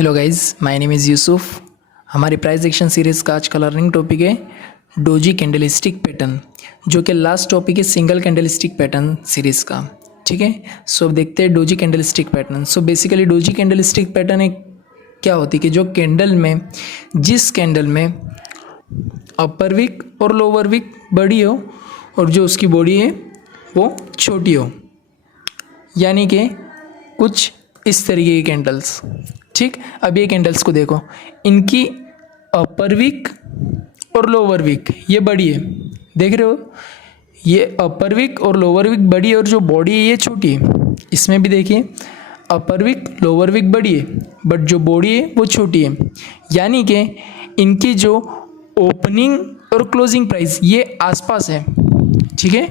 Hello guys, my name is Yusuf. हमारी price action series का आज का लर्निंग टॉपिक है डोजी कैंडलस्टिक पैटर्न, जो कि लास्ट टॉपिक है सिंगल कैंडलस्टिक पैटर्न सीरीज़ का। ठीक है, सो अब देखते हैं doji candlestick pattern. So basically doji candlestick pattern एक क्या होती है कि जो कैंडल में, जिस कैंडल में अपर विक और लोअर विक बड़ी हो और जो उसकी बॉडी है वो छोटी हो, यानी कि कुछ इस तरीके की कैंडल्स। ठीक, अब ये कैंडल्स को देखो, इनकी अपर विक और लोअर विक ये बड़ी है, देख रहे हो, ये अपर विक और लोअर विक बड़ी है और जो बॉडी है ये छोटी है। इसमें भी देखिए अपर विक लोअर विक बड़ी है बट जो बॉडी है वो छोटी है, यानी कि इनकी जो ओपनिंग और क्लोजिंग प्राइस ये आसपास है। ठीक है,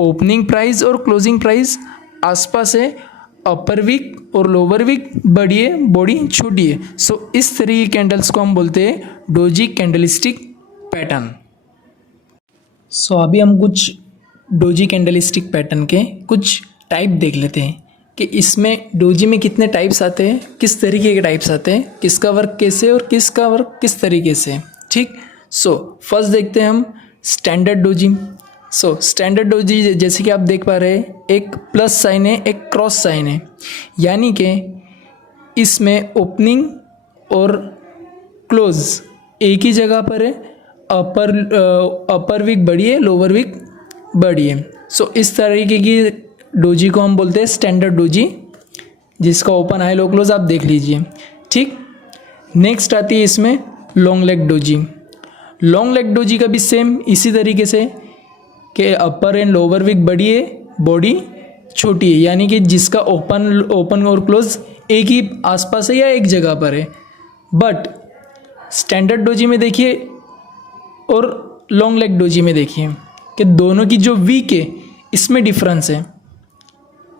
ओपनिंग प्राइस और क्लोजिंग प्राइस आसपास है, अपर विक और लोअर विक बड़ी है, बॉडी छोटी है। सो इस तरह की कैंडल्स को हम बोलते हैं डोजी कैंडलस्टिक पैटर्न। सो अभी हम कुछ डोजी कैंडलस्टिक पैटर्न के कुछ टाइप देख लेते हैं कि इसमें डोजी में कितने टाइप्स आते हैं, किस तरीके के टाइप्स आते हैं, किसका वर्क कैसे और किसका वर्क किस तरीके से। ठीक, सो फर्स्ट देखते हैं हम standard doji. So standard doji जैसे कि आप देख पा रहे हैं, एक प्लस साइन है, एक क्रॉस साइन है, यानी कि इसमें ओपनिंग और क्लोज एक ही जगह पर है, अपर विक बड़ी है, लोअर विक बड़ी है। सो इस तरीके की डोजी को हम बोलते हैं स्टैंडर्ड डोजी, जिसका ओपन हाई लो क्लोज आप देख लीजिए। ठीक, नेक्स्ट आती है इसमें long leg doji. Long leg doji का भी सेम इसी तरीके से कि अपर एंड लोअर विक बड़ी है, बॉडी छोटी है, यानी कि जिसका ओपन और क्लोज एक ही आसपास है या एक जगह पर है। बट स्टैंडर्ड डोजी में देखिए और लॉन्ग लेग डोजी में देखिए कि दोनों की जो विक है इसमें डिफरेंस है।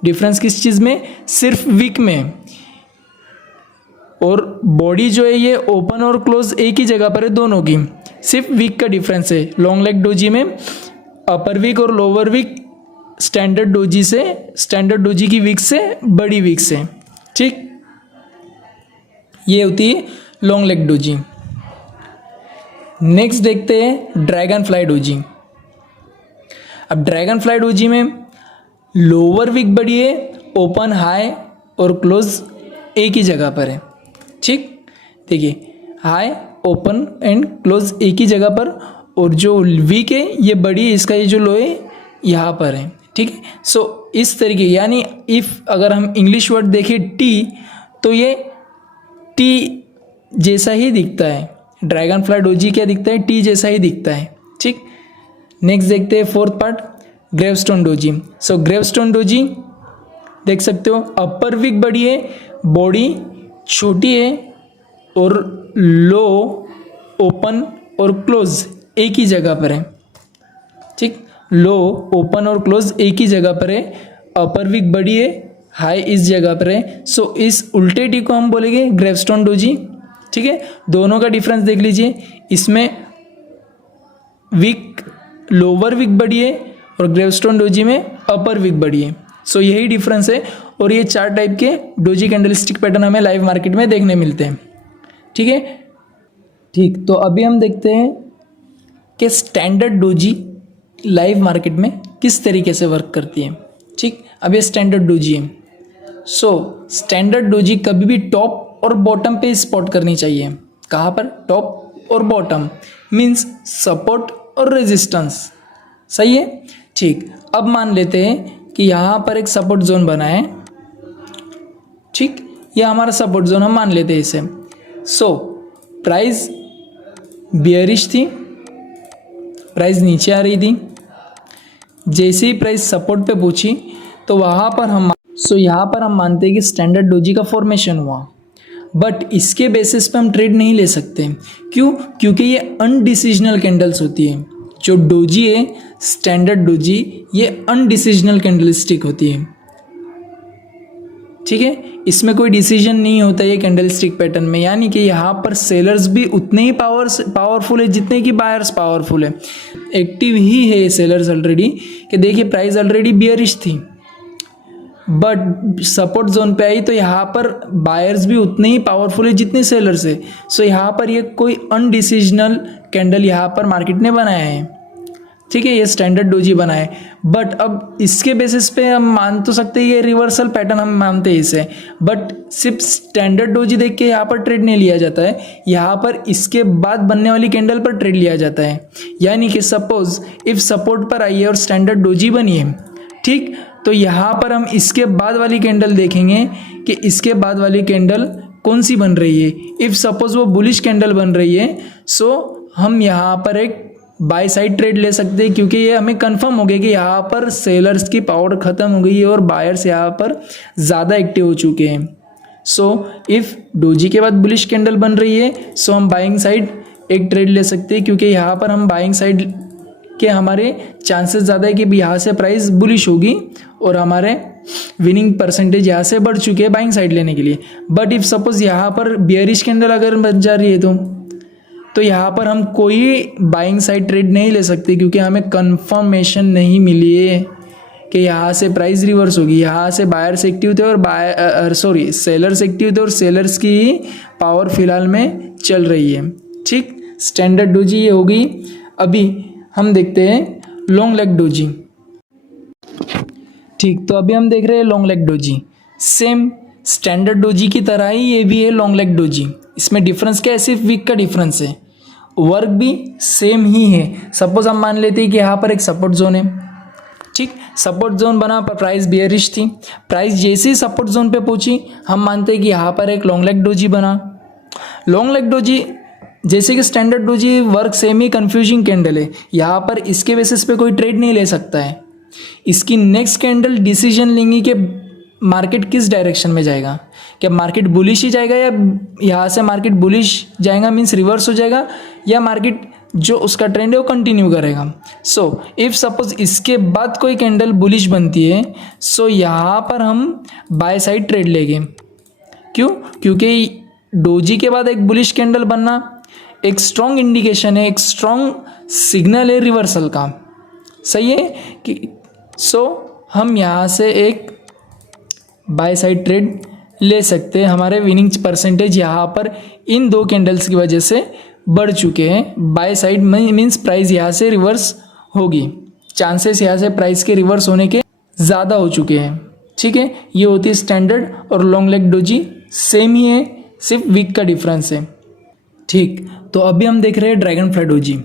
डिफरेंस किस चीज़ में? सिर्फ विक में, और बॉडी जो है ये ओपन और क्लोज एक ही जगह पर है, दोनों की सिर्फ विक का डिफरेंस है। लॉन्ग लेग डोजी में अपर विक और लोअर विक स्टैंडर्ड डोजी की विक से बड़ी विक से। ठीक, ये होती है लॉन्ग लेग डोजी। नेक्स्ट देखते हैं ड्रैगन फ्लाई डोजी। अब ड्रैगन फ्लाई डोजी में लोअर विक बड़ी है, ओपन हाई और क्लोज एक ही जगह पर है। ठीक, देखिए हाई ओपन एंड क्लोज एक ही जगह पर, और जो विक है ये बड़ी है, इसका ये जो लो है यहाँ पर है। ठीक है, सो इस तरीके, यानी इफ़ अगर हम इंग्लिश वर्ड देखें टी, तो ये टी जैसा ही दिखता है। ड्रैगन फ्लाई डोजी क्या दिखता है? टी जैसा ही दिखता है। ठीक, नेक्स्ट देखते हैं फोर्थ पार्ट ग्रेवस्टोन डोजी। सो ग्रेवस्टोन डोजी देख सकते हो, अपर विक बड़ी है, बॉडी छोटी है और लो ओपन और क्लोज एक ही जगह पर है। ठीक, लो ओपन और क्लोज एक ही जगह पर है, अपर विक बड़ी है, हाई इस जगह पर है। सो इस उल्टे टी को हम बोलेंगे ग्रेवस्टोन डोजी। ठीक है, दोनों का डिफरेंस देख लीजिए, इसमें विक लोअर विक बड़ी है और ग्रेवस्टोन डोजी में अपर विक बड़ी है। सो यही डिफरेंस है, और ये 4 टाइप के डोजी कैंडलस्टिक पैटर्न हमें लाइव मार्केट में देखने मिलते हैं। ठीक है, ठीक, तो अभी हम देखते हैं कि स्टैंडर्ड डोजी लाइव मार्केट में किस तरीके से वर्क करती है। ठीक, अब ये स्टैंडर्ड डोजी है। सो स्टैंडर्ड डोजी कभी भी टॉप और बॉटम पे स्पॉट करनी चाहिए। कहाँ पर? टॉप और बॉटम, मीन्स सपोर्ट और रेजिस्टेंस। सही है। ठीक, अब मान लेते हैं कि यहाँ पर एक सपोर्ट जोन बना है। ठीक, यह हमारा सपोर्ट जोन, हम मान लेते हैं इसे। सो प्राइस बियरिश थी, प्राइस नीचे आ रही थी, जैसे ही प्राइस सपोर्ट पे पहुंची तो वहाँ पर यहाँ पर हम मानते हैं कि स्टैंडर्ड डोजी का फॉर्मेशन हुआ। बट इसके बेसिस पे हम ट्रेड नहीं ले सकते। क्यों? क्योंकि ये अनडिसिजनल कैंडल्स होती है। जो डोजी है स्टैंडर्ड डोजी, ये अनडिसिजनल कैंडलस्टिक होती है। ठीक है, इसमें कोई डिसीजन नहीं होता ये कैंडलस्टिक पैटर्न में, यानी कि यहाँ पर सेलर्स भी उतने ही पावरफुल है जितने कि बायर्स पावरफुल है। एक्टिव ही है सेलर्स ऑलरेडी, कि देखिए प्राइस ऑलरेडी बियरिश थी, बट सपोर्ट जोन पे आई तो यहाँ पर बायर्स भी उतने ही पावरफुल है जितने सेलर्स है। सो यहाँ पर ये कोई अनडिसीजनल कैंडल यहाँ पर मार्केट ने बनाया है, ठीक है, ये स्टैंडर्ड डोजी बना है। बट अब इसके बेसिस पे हम मान तो सकते हैं ये रिवर्सल पैटर्न हम मानते हैं इसे, बट सिर्फ स्टैंडर्ड डोजी देख के यहाँ पर ट्रेड नहीं लिया जाता है, यहाँ पर इसके बाद बनने वाली कैंडल पर ट्रेड लिया जाता है। यानी कि सपोज इफ सपोर्ट पर आई है और स्टैंडर्ड डोजी बनी है, ठीक, तो यहाँ पर हम इसके बाद वाली कैंडल देखेंगे कि इसके बाद वाली कैंडल कौन सी बन रही है। इफ सपोज वो बुलिश कैंडल बन रही है, सो हम यहाँ पर एक बाय साइड ट्रेड ले सकते हैं, क्योंकि ये हमें कंफर्म हो गया कि यहाँ पर सेलर्स की पावर ख़त्म हो गई है और बायर्स यहाँ पर ज़्यादा एक्टिव हो चुके हैं। सो इफ़ डोजी के बाद बुलिश कैंडल बन रही है, सो हम बाइंग साइड एक ट्रेड ले सकते हैं, क्योंकि यहाँ पर हम बाइंग साइड के हमारे चांसेस ज़्यादा है कि यहाँ से प्राइस बुलिश होगी और हमारे विनिंग परसेंटेज यहाँ से बढ़ चुके हैं बाइंग साइड लेने के लिए। बट इफ़ सपोज यहाँ पर बियरिश कैंडल अगर बन जा रही है तो यहाँ पर हम कोई बाइंग साइड ट्रेड नहीं ले सकते, क्योंकि हमें कंफर्मेशन नहीं मिली है कि यहाँ से प्राइस रिवर्स होगी। यहाँ से बायर्स एक्टिव थे और सेलर्स एक्टिव थे और सेलर्स की पावर फिलहाल में चल रही है, ठीक। स्टैंडर्ड डोजी ये होगी। अभी हम देखते हैं लॉन्ग लेग डोजी, ठीक। तो अभी हम देख रहे हैं long leg doji, same standard doji की तरह ही ये भी है लॉन्ग लेग डोजी। इसमें डिफरेंस क्या है? सिर्फ वीक का डिफरेंस है, वर्क भी सेम ही है। सपोज हम मान लेते हैं कि यहाँ पर एक सपोर्ट जोन है, ठीक, सपोर्ट जोन बना पर प्राइस बियरिश थी, प्राइस जैसे ही सपोर्ट जोन पे पहुंची हम मानते हैं कि यहाँ पर एक लॉन्ग लेग डोजी बना। लॉन्ग लेग डोजी जैसे कि स्टैंडर्ड डोजी वर्क सेम ही, कंफ्यूजिंग कैंडल है, यहाँ पर इसके बेसिस पे कोई ट्रेड नहीं ले सकता है। इसकी नेक्स्ट कैंडल डिसीजन लेंगी कि मार्केट किस डायरेक्शन में जाएगा, क्या मार्केट बुलिश ही जाएगा या यहाँ से मार्केट बुलिश जाएगा मीन्स रिवर्स हो जाएगा, या मार्केट जो उसका ट्रेंड है वो कंटिन्यू करेगा। सो इफ़ सपोज इसके बाद कोई कैंडल बुलिश बनती है, सो यहाँ पर हम बाय साइड ट्रेड लेंगे। क्यों? क्योंकि डोजी के बाद एक बुलिश कैंडल बनना एक स्ट्रॉन्ग इंडिकेशन है, एक स्ट्रॉन्ग सिग्नल है रिवर्सल का, सही है कि सो हम यहाँ से एक बाय साइड ट्रेड ले सकते हैं। हमारे विनिंग परसेंटेज यहाँ पर इन दो कैंडल्स की वजह से बढ़ चुके हैं। बाय साइड मीन्स प्राइस यहाँ से रिवर्स होगी, चांसेस यहाँ से प्राइस के रिवर्स होने के ज़्यादा हो चुके हैं, ठीक है। ये होती है स्टैंडर्ड और लॉन्ग लेग डोजी, सेम ही है, सिर्फ वीक का डिफरेंस है, ठीक। तो अभी हम देख रहे हैं ड्रैगन फ्लाई डोजी।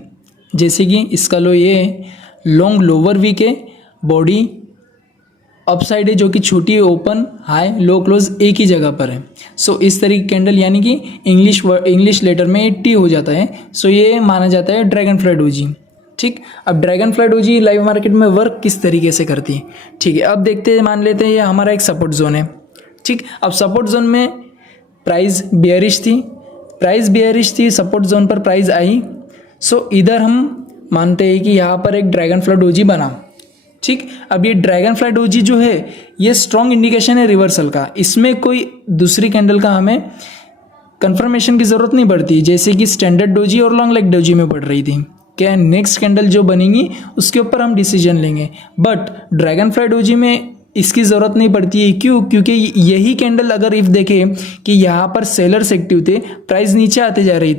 जैसे कि इसका लो ये लॉन्ग लोअर वीक है, बॉडी अपसाइड है जो कि छोटी ओपन हाई लो क्लोज एक ही जगह पर है। सो इस तरीके कैंडल यानी कि इंग्लिश लेटर में टी हो जाता है। सो ये माना जाता है ड्रैगन फ्लाई डोजी, ठीक। अब dragon fly doji live market में वर्क किस तरीके से करती है, ठीक है। अब देखते हैं, मान लेते हैं ये हमारा एक सपोर्ट जोन है, ठीक। अब सपोर्ट जोन में प्राइस बियरिश थी, सपोर्ट जोन पर प्राइस आई। सो इधर हम मानते हैं कि यहाँ पर एक ड्रैगन फ्लाई डोजी बना, ठीक। अब ये ड्रैगन फ्लाई डोजी जो है ये स्ट्रॉन्ग इंडिकेशन है रिवर्सल का, इसमें कोई दूसरी कैंडल का हमें कंफर्मेशन की ज़रूरत नहीं पड़ती, जैसे कि स्टैंडर्ड डोजी और लॉन्ग लेग डोजी में पड़ रही थी। क्या नेक्स्ट कैंडल जो बनेगी उसके ऊपर हम डिसीजन लेंगे, बट ड्रैगन फ्लाई डोजी में इसकी ज़रूरत नहीं पड़ती है। क्यों? क्योंकि यही कैंडल अगर इफ देखें कि यहाँ पर सेलर्स एक्टिव थे, प्राइस नीचे आते जा रही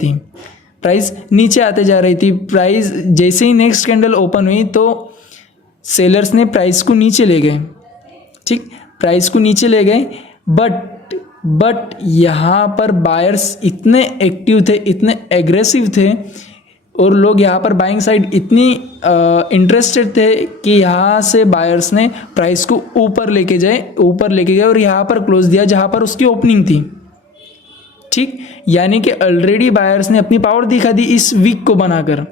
थी, प्राइस जैसे ही नेक्स्ट कैंडल ओपन हुई तो सेलर्स ने प्राइस को नीचे ले गए, ठीक, प्राइस को नीचे ले गए। बट यहाँ पर बायर्स इतने एक्टिव थे, इतने एग्रेसिव थे और लोग यहाँ पर बाइंग साइड इतनी इंटरेस्टेड थे कि यहाँ से बायर्स ने प्राइस को ऊपर लेके गए और यहाँ पर क्लोज दिया जहाँ पर उसकी ओपनिंग थी, ठीक। यानी कि ऑलरेडी बायर्स ने अपनी पावर दिखा दी इस वीक को बनाकर,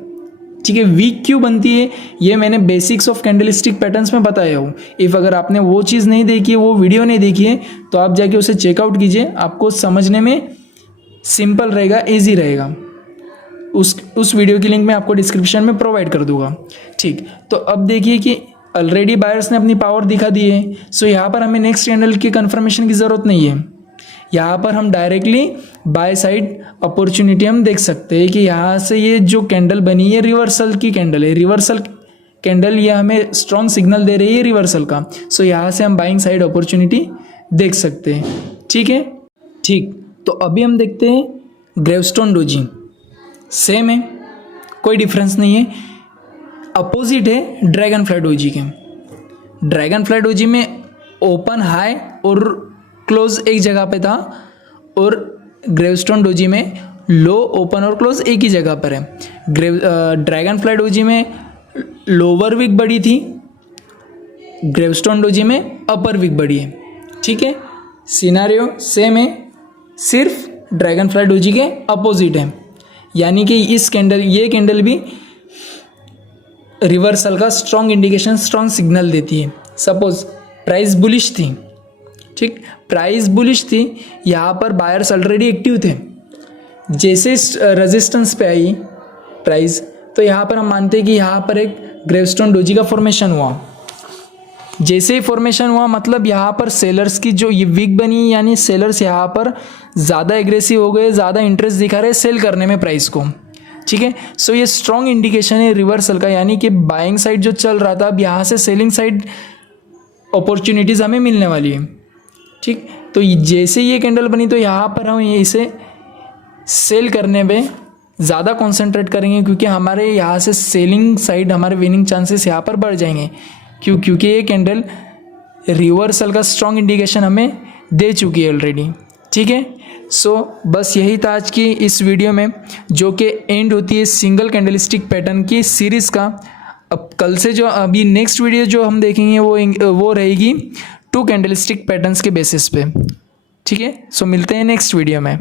ठीक है। वीक क्यों बनती है ये मैंने बेसिक्स ऑफ कैंडलस्टिक पैटर्न्स में बताया हूँ। इफ़ अगर आपने वो चीज़ नहीं देखी है, वो वीडियो नहीं देखी है, तो आप जाके उसे चेकआउट कीजिए, आपको समझने में सिंपल रहेगा, ईजी रहेगा। उस वीडियो की लिंक मैं आपको डिस्क्रिप्शन में प्रोवाइड कर दूंगा, ठीक। तो अब देखिए कि ऑलरेडी बायर्स ने अपनी पावर दिखा दी है, सो यहाँ पर हमें नेक्स्ट कैंडल की कंफर्मेशन की ज़रूरत नहीं है। यहाँ पर हम डायरेक्टली बाय साइड अपॉर्चुनिटी हम देख सकते हैं कि यहाँ से ये जो कैंडल बनी है रिवर्सल की कैंडल है, रिवर्सल कैंडल ये हमें स्ट्रॉन्ग सिग्नल दे रही है रिवर्सल का। सो यहाँ से हम बाइंग साइड अपॉर्चुनिटी देख सकते हैं। ठीक है, ठीक। तो अभी हम देखते हैं ग्रेवस्टोन डोजी। सेम है, कोई डिफरेंस नहीं है, अपोजिट है ड्रैगन फ्लाई डोजी के। ड्रैगन फ्लाई डोजी में ओपन हाई और क्लोज एक जगह पे था, और ग्रेवस्टोन डोजी में लो ओपन और क्लोज एक ही जगह पर है। ड्रैगन फ्लाई डोजी में लोअर विक बड़ी थी, ग्रेवस्टोन डोजी में अपर विक बड़ी है। ठीक है, सिनारियो सेम है, सिर्फ ड्रैगन फ्लाई डोजी के अपोजिट है। यानी कि ये कैंडल भी रिवर्सल का स्ट्रॉन्ग इंडिकेशन, स्ट्रॉन्ग सिग्नल देती है। सपोज प्राइस बुलिश थी, ठीक, प्राइस बुलिश थी, यहाँ पर बायर्स ऑलरेडी एक्टिव थे। जैसे रेजिस्टेंस पे आई प्राइस, तो यहाँ पर हम मानते हैं कि यहाँ पर एक ग्रेवस्टोन डोजी का फॉर्मेशन हुआ। जैसे ही फॉर्मेशन हुआ मतलब यहाँ पर सेलर्स की जो ये वीक बनी, यानी सेलर्स यहाँ पर ज़्यादा एग्रेसिव हो गए, ज़्यादा इंटरेस्ट दिखा रहे सेल करने में प्राइस को। ठीक है, सो ये स्ट्रॉन्ग इंडिकेशन है रिवर्सल का, यानी कि बाइंग साइड जो चल रहा था अब यहाँ से सेलिंग साइड अपॉर्चुनिटीज़ हमें मिलने वाली है। ठीक, तो जैसे ये कैंडल बनी तो यहाँ पर हम इसे सेल करने पे ज़्यादा कॉन्सेंट्रेट करेंगे, क्योंकि हमारे यहाँ से सेलिंग साइड, हमारे विनिंग चांसेस यहाँ पर बढ़ जाएंगे। क्योंकि ये कैंडल रिवर्सल का स्ट्रॉन्ग इंडिकेशन हमें दे चुकी है ऑलरेडी। ठीक है, सो बस यही था आज की इस वीडियो में, जो कि एंड होती है सिंगल कैंडलस्टिक पैटर्न की सीरीज़ का। अब कल से जो अभी नेक्स्ट वीडियो जो हम देखेंगे वो रहेगी 2 कैंडलस्टिक पैटर्न्स के बेसिस पे। ठीक है, सो मिलते हैं नेक्स्ट वीडियो में।